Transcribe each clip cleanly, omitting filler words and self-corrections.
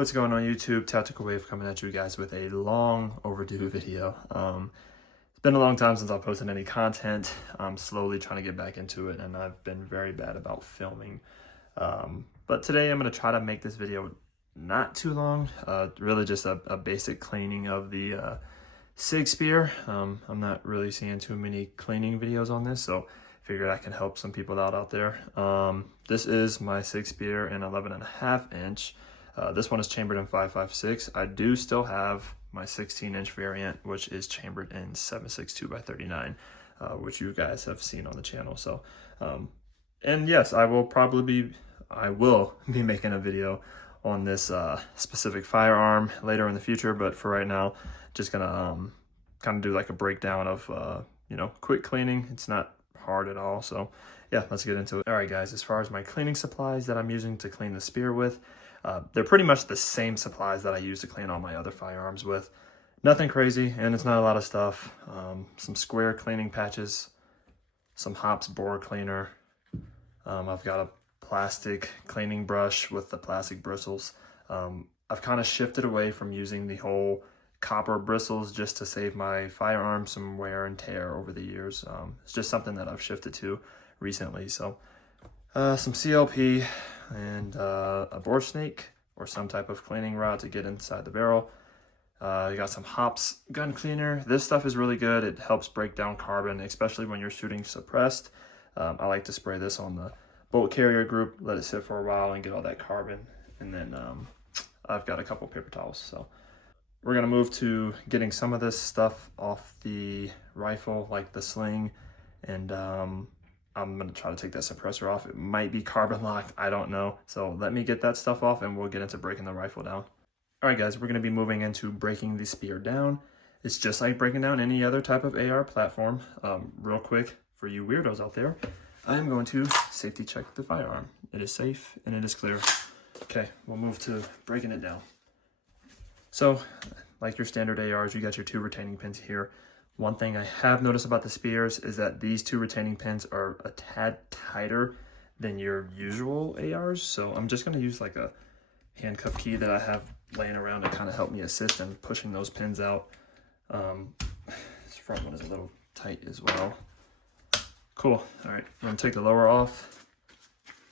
What's going on YouTube? Tactical Wave coming at you guys with a long overdue video. It's been a long time since I've posted any content. I'm slowly trying to get back into it and I've been very bad about filming. But today I'm going to try to make this video not too long. Really just a basic cleaning of the Sig Spear. I'm not really seeing too many cleaning videos on this, so figured I can help some people out there. This is my Sig Spear in 11.5 inch. This one is chambered in 5.56. I do still have my 16-inch variant, which is chambered in 7.62 by 39, which you guys have seen on the channel. So, and yes, I will be making a video on this specific firearm later in the future. But for right now, just gonna kind of do like a breakdown of quick cleaning. It's not hard at all. So yeah, let's get into it. All right, guys. As far as my cleaning supplies that I'm using to clean the spear with. They're pretty much the same supplies that I use to clean all my other firearms with. Nothing crazy, and it's not a lot of stuff. Some square cleaning patches, some Hops bore cleaner. I've got a plastic cleaning brush with the plastic bristles. I've kind of shifted away from using the whole copper bristles just to save my firearm some wear and tear over the years. It's just something that I've shifted to recently. So some CLP and a bore snake or some type of cleaning rod to get inside the barrel. You got some Hops gun cleaner. This stuff is really good. It helps break down carbon, especially when you're shooting suppressed. I like to spray this on the bolt carrier group, let it sit for a while and get all that carbon. And then I've got a couple paper towels. So we're gonna move to getting some of this stuff off the rifle, like the sling, and I'm going to try to take that suppressor off. It might be carbon locked. I don't know. So let me get that stuff off and we'll get into breaking the rifle down. All right, guys, we're going to be moving into breaking the spear down. It's just like breaking down any other type of AR platform. Real quick, for you weirdos out there, I'm going to safety check the firearm. It is safe and it is clear. Okay, we'll move to breaking it down. So, like your standard ARs, you got your 2 retaining pins here. One thing I have noticed about the spears is that these 2 retaining pins are a tad tighter than your usual ARs. So I'm just going to use like a handcuff key that I have laying around to kind of help me assist in pushing those pins out. This front one is a little tight as well. Cool. All right, I'm going to take the lower off.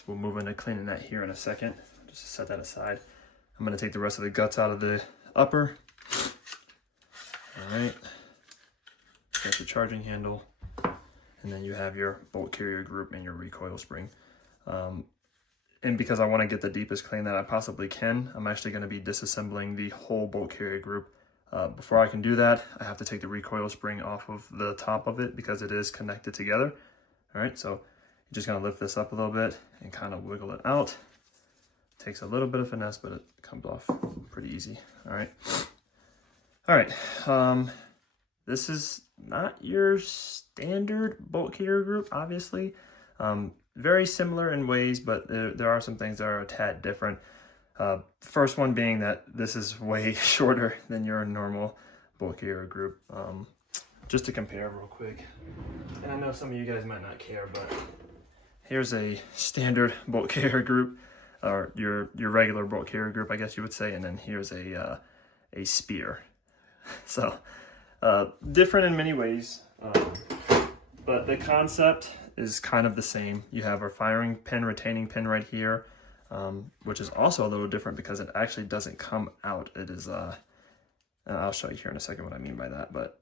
We'll move into cleaning that here in a second. Just set that aside. I'm going to take the rest of the guts out of the upper. All right. Got your charging handle, and then you have your bolt carrier group and your recoil spring. And because I want to get the deepest clean that I possibly can, I'm actually going to be disassembling the whole bolt carrier group. Before I can do that, I have to take the recoil spring off of the top of it because it is connected together. All right, so you're just going to lift this up a little bit and kind of wiggle it out. Takes a little bit of finesse, but it comes off pretty easy. All right. This is not your standard bolt carrier group, obviously. Very similar in ways, but there are some things that are a tad different. First one being that this is way shorter than your normal bolt carrier group. Just to compare real quick, and I know some of you guys might not care, but here's a standard bolt carrier group, or your regular bolt carrier group, I guess you would say, and then here's a spear. So different in many ways, but the concept is kind of the same. You have our firing pin, retaining pin right here, which is also a little different because it actually doesn't come out. It is, I'll show you here in a second what I mean by that, but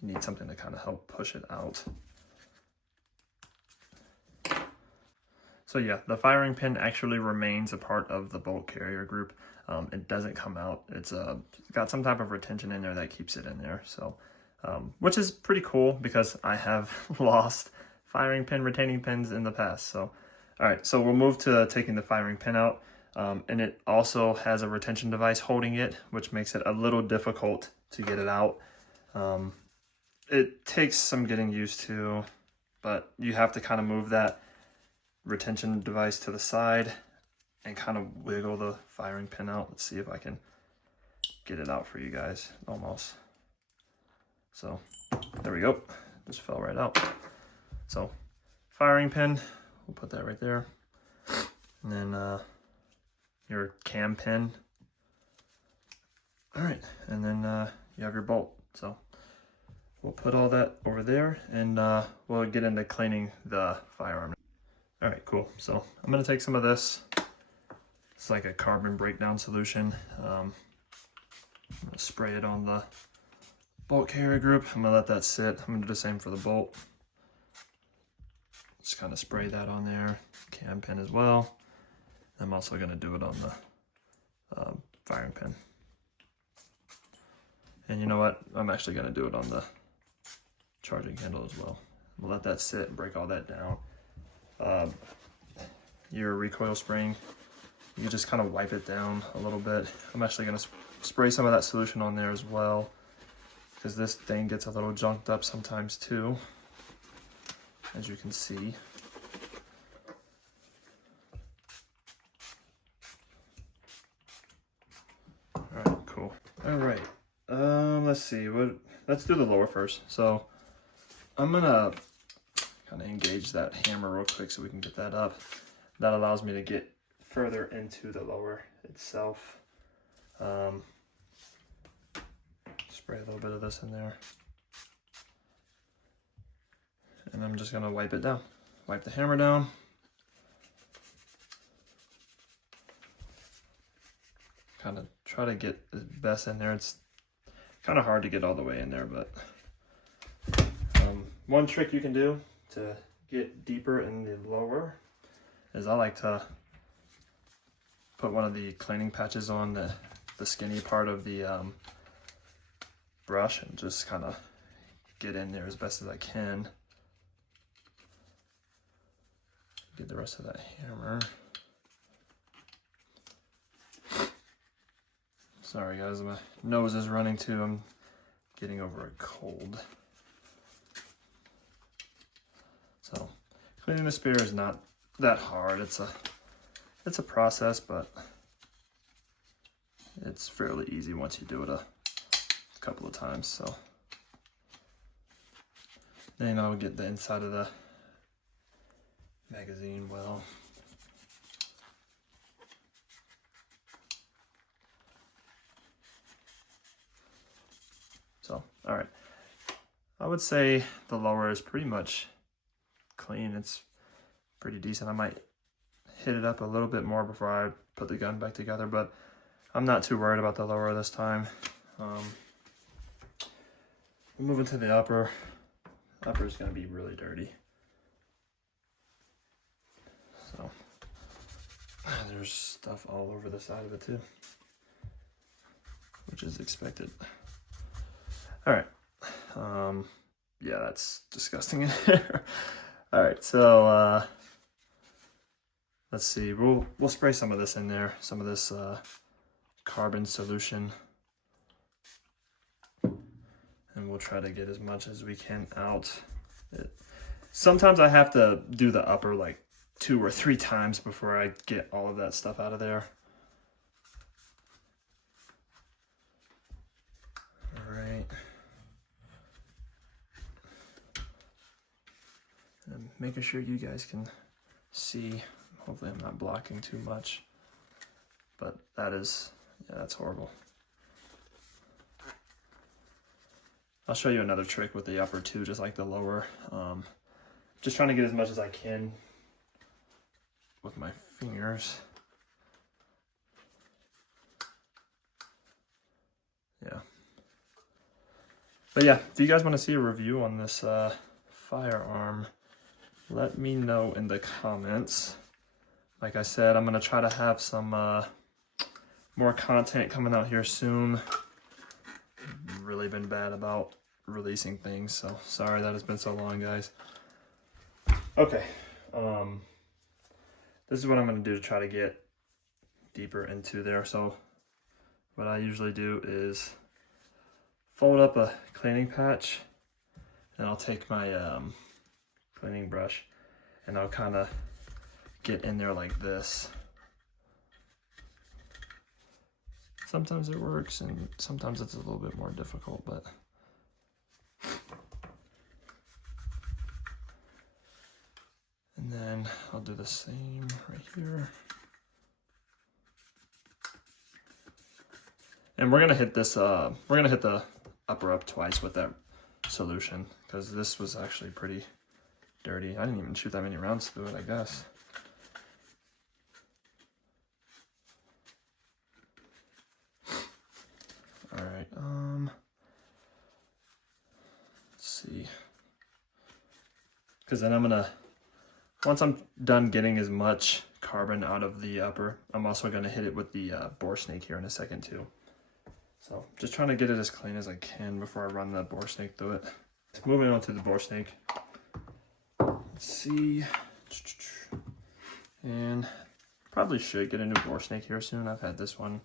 you need something to kind of help push it out. So yeah, the firing pin actually remains a part of the bolt carrier group. It doesn't come out. It's got some type of retention in there that keeps it in there. So, which is pretty cool because I have lost firing pin retaining pins in the past. So, all right, so we'll move to taking the firing pin out. And it also has a retention device holding it, which makes it a little difficult to get it out. It takes some getting used to, but you have to kind of move that retention device to the side and kind of wiggle the firing pin out. Let's see if I can get it out for you guys. Almost. So there we go. Just fell right out. So firing pin, we'll put that right there. And then your cam pin All right, and then you have your bolt. So we'll put all that over there, and we'll get into cleaning the firearm. All right, cool. So I'm gonna take some of this. It's like a carbon breakdown solution. I'm gonna spray it on the bolt carrier group. I'm gonna let that sit. I'm gonna do the same for the bolt. Just kind of spray that on there. Cam pin as well. I'm also gonna do it on the firing pin. And you know what? I'm actually gonna do it on the charging handle as well. We'll let that sit and break all that down. Your recoil spring, you just kind of wipe it down a little bit. I'm actually gonna spray some of that solution on there as well, because this thing gets a little junked up sometimes too, as you can see. All right, cool. All right, let's see, let's do the lower first. So I'm gonna kind of engage that hammer real quick so we can get that up. That allows me to get further into the lower itself. Spray a little bit of this in there. And I'm just gonna wipe it down. Wipe the hammer down. Kind of try to get the best in there. It's kind of hard to get all the way in there, but one trick you can do to get deeper in the lower is I like to put one of the cleaning patches on the skinny part of the brush and just kind of get in there as best as I can. Get the rest of that hammer. Sorry guys, my nose is running too. I'm getting over a cold. So cleaning the spear is not that hard. It's a process, but it's fairly easy once you do it a couple of times. So then I'll get the inside of the magazine well. So, all right. I would say the lower is pretty much clean. It's pretty decent. I might hit it up a little bit more before I put the gun back together, but I'm not too worried about the lower this time. Moving to the upper. Upper is going to be really dirty. So there's stuff all over the side of it too, which is expected. All right. Yeah, that's disgusting in there. All right, so let's see. We'll spray some of this in there, some of this carbon solution, and we'll try to get as much as we can out. Sometimes I have to do the upper like 2 or 3 times before I get all of that stuff out of there. All right. And making sure you guys can see. Hopefully I'm not blocking too much, but that's horrible. I'll show you another trick with the upper too, just like the lower. Just trying to get as much as I can with my fingers. Yeah. But yeah, if you guys want to see a review on this firearm, let me know in the comments. Like I said, I'm going to try to have some more content coming out here soon. Really been bad about releasing things, so sorry that it's been so long, guys. Okay, this is what I'm going to do to try to get deeper into there. So what I usually do is fold up a cleaning patch, and I'll take my cleaning brush and I'll kind of get in there like this. Sometimes it works and sometimes it's a little bit more difficult, but and then I'll do the same right here. And we're gonna hit this, we're gonna hit the upper up twice with that solution, because this was actually pretty dirty. I didn't even shoot that many rounds through it, I guess. All right, let's see. Because then I'm gonna, once I'm done getting as much carbon out of the upper, I'm also gonna hit it with the bore snake here in a second too. So just trying to get it as clean as I can before I run the bore snake through it. Moving on to the bore snake. Let's see. And probably should get a new bore snake here soon. I've had this one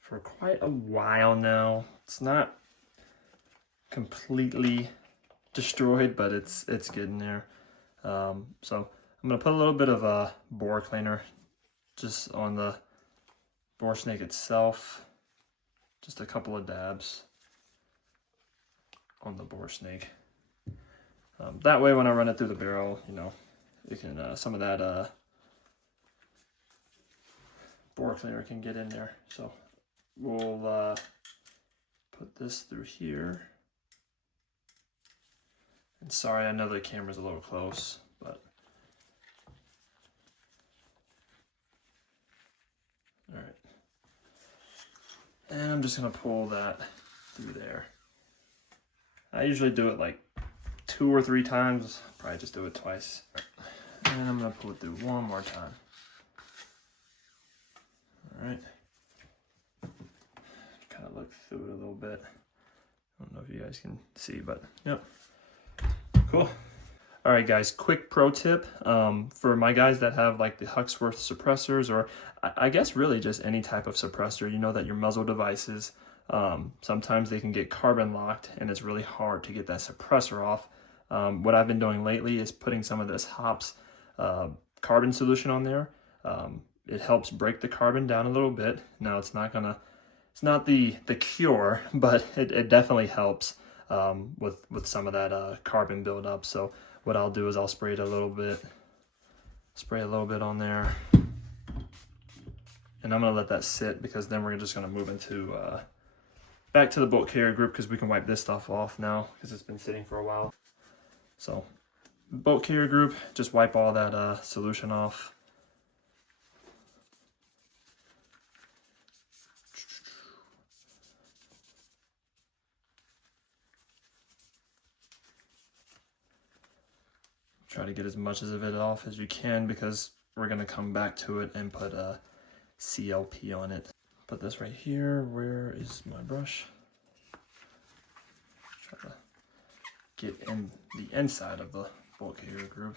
for quite a while now. It's not completely destroyed, but it's getting there. So I'm gonna put a little bit of a bore cleaner just on the bore snake itself. Just a couple of dabs on the bore snake. That way when I run it through the barrel, you know, it can, some of that bore cleaner can get in there. So we'll put this through here. And sorry, I know the camera's a little close, but all right. And I'm just gonna pull that through there. I usually do it like 2 or 3 times. Probably just do it twice. And I'm gonna pull it through one more time. All right. Kind of look through it a little bit. I don't know if you guys can see, but yep. Cool. All right, guys, quick pro tip for my guys that have like the Huxworth suppressors, or I guess really just any type of suppressor. You know that your muzzle devices, sometimes they can get carbon locked and it's really hard to get that suppressor off. What I've been doing lately is putting some of this hops carbon solution on there. It helps break the carbon down a little bit. Now it's not the cure, but it definitely helps with some of that carbon buildup. So what I'll do is I'll spray a little bit on there, and I'm gonna let that sit, because then we're just gonna move into back to the bolt carrier group, because we can wipe this stuff off now because it's been sitting for a while. So bolt carrier group, just wipe all that solution off. Try to get as much of it off as you can, because we're gonna come back to it and put a CLP on it. Put this right here. Where is my brush? Try to get in the inside of the bolt carrier group.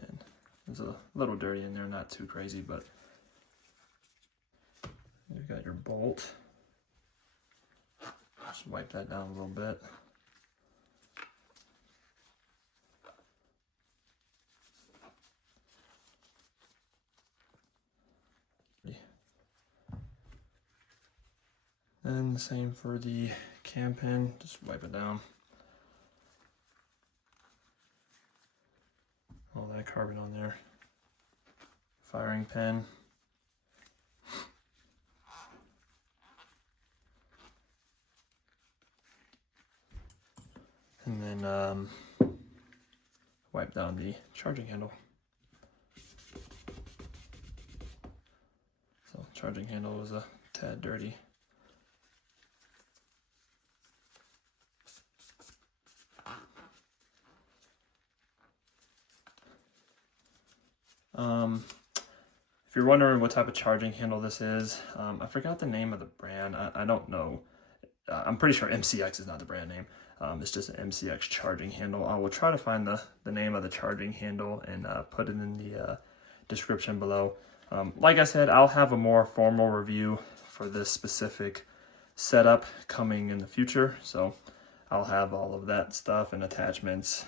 And it's a little dirty in there, not too crazy, but you've got your bolt. Just wipe that down a little bit. And the same for the cam pin, just wipe it down. All that carbon on there. Firing pin. And then wipe down the charging handle. So charging handle was a tad dirty. If you're wondering what type of charging handle this is, I forgot the name of the brand. I don't know. I'm pretty sure MCX is not the brand name. It's just an MCX charging handle. I will try to find the name of the charging handle and put it in the description below. Like I said, I'll have a more formal review for this specific setup coming in the future. So I'll have all of that stuff and attachments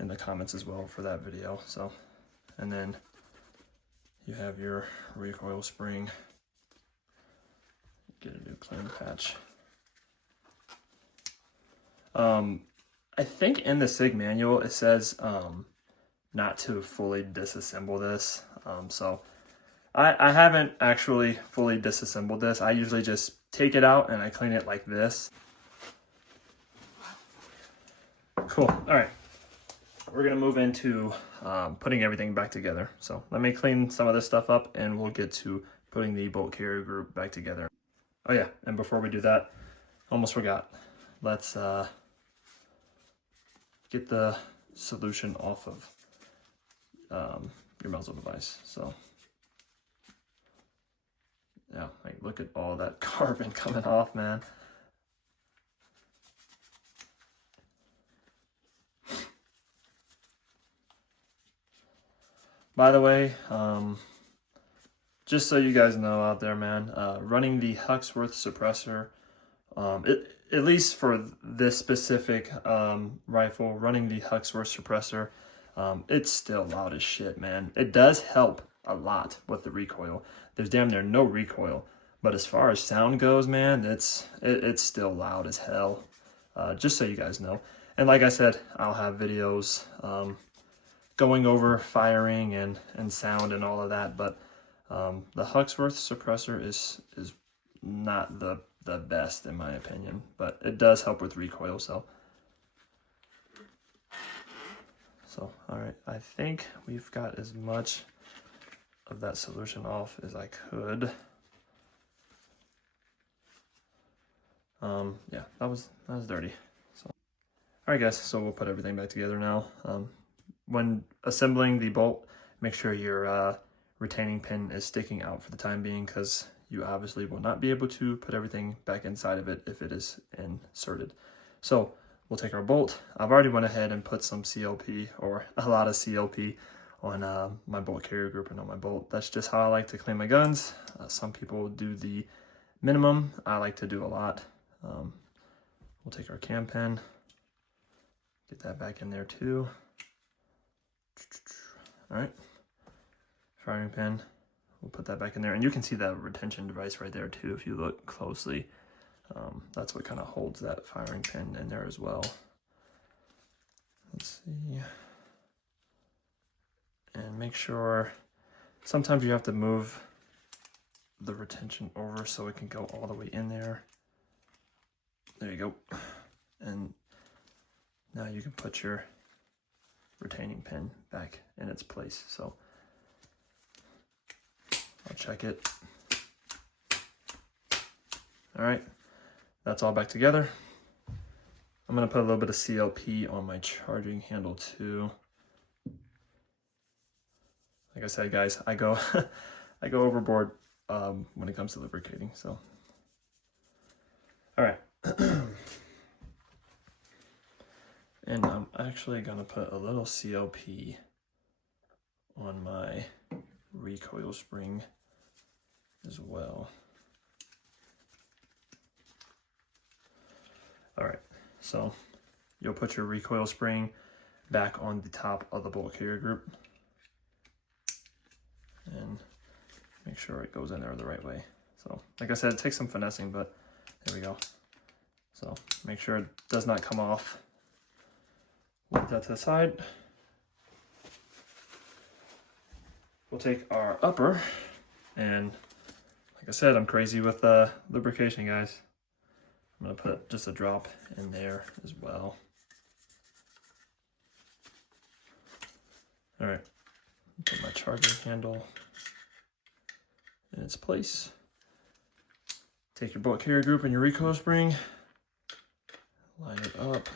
in the comments as well for that video. So, and then you have your recoil spring. Get a new clean patch. I think in the SIG manual it says not to fully disassemble this. So I haven't actually fully disassembled this. I usually just take it out and I clean it like this. Cool. All right. We're going to move into putting everything back together. So let me clean some of this stuff up and we'll get to putting the bolt carrier group back together. Oh yeah, and before we do that, almost forgot. Let's get the solution off of your muzzle device. So yeah, like look at all that carbon coming off, man. By the way, just so you guys know out there, man, running the Huxworth suppressor, at least for this specific rifle, running the Huxworth suppressor, it's still loud as shit, man. It does help a lot with the recoil. There's damn near no recoil, but as far as sound goes, man, it's still loud as hell. Just so you guys know. And like I said, I'll have videos going over firing and sound and all of that, but the Huxworth suppressor is not the best in my opinion, but it does help with recoil. So all right, I think we've got as much of that solution off as I could. Yeah, that was dirty. So all right guys, so we'll put everything back together now. When assembling the bolt, make sure your retaining pin is sticking out for the time being, because you obviously will not be able to put everything back inside of it if it is inserted. So we'll take our bolt. I've already went ahead and put some CLP, or a lot of CLP, on my bolt carrier group and on my bolt. That's just how I like to clean my guns. Some people do the minimum. I like to do a lot. We'll take our cam pin, get that back in there too. All right, firing pin, we'll put that back in there, and you can see that retention device right there too if you look closely. That's what kind of holds that firing pin in there as well. Let's see, and make sure, sometimes you have to move the retention over so it can go all the way in there. There you go. And now you can put your retaining pin back in its place. So I'll check it. All right, that's all back together. I'm gonna put a little bit of CLP on my charging handle too. Like I said, guys, I go I go overboard when it comes to lubricating. So all right. And I'm actually gonna put a little CLP on my recoil spring as well. All right, so you'll put your recoil spring back on the top of the bolt carrier group and make sure it goes in there the right way. So like I said, it takes some finessing, but there we go. So make sure it does not come off. Put that to the side. We'll take our upper, and like I said, I'm crazy with lubrication, guys. I'm gonna put just a drop in there as well. All right, put my charging handle in its place. Take your bolt carrier group and your recoil spring, line it up.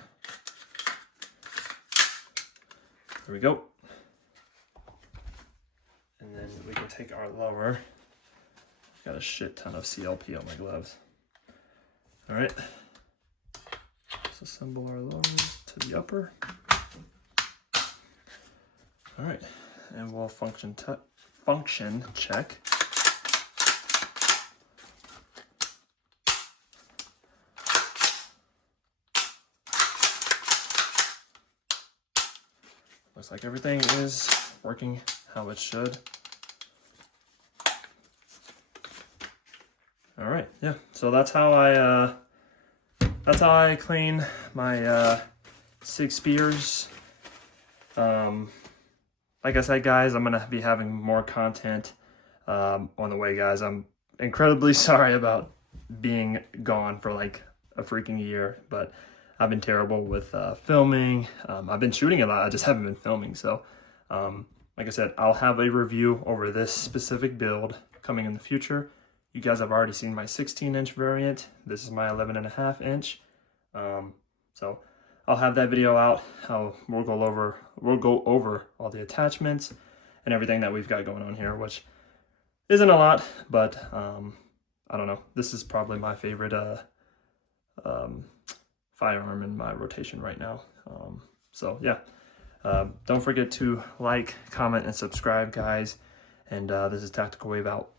There we go. And then we can take our lower. Got a shit ton of CLP on my gloves. All right. Disassemble our lower to the upper. All right, and we'll function check. Looks like everything is working how it should. All right, yeah. So that's how I clean my Sig Spears. Like I said, guys, I'm gonna be having more content on the way, guys. I'm incredibly sorry about being gone for like a freaking year, but I've been terrible with filming. I've been shooting a lot, I just haven't been filming. So like I said, I'll have a review over this specific build coming in the future. You guys have already seen my 16-inch variant. This is my 11.5-inch. So I'll have that video out. We'll go over all the attachments and everything that we've got going on here, which isn't a lot, but I don't know. This is probably my favorite firearm in my rotation right now. So yeah, don't forget to like, comment, and subscribe, guys. And this is Tactical Wave out.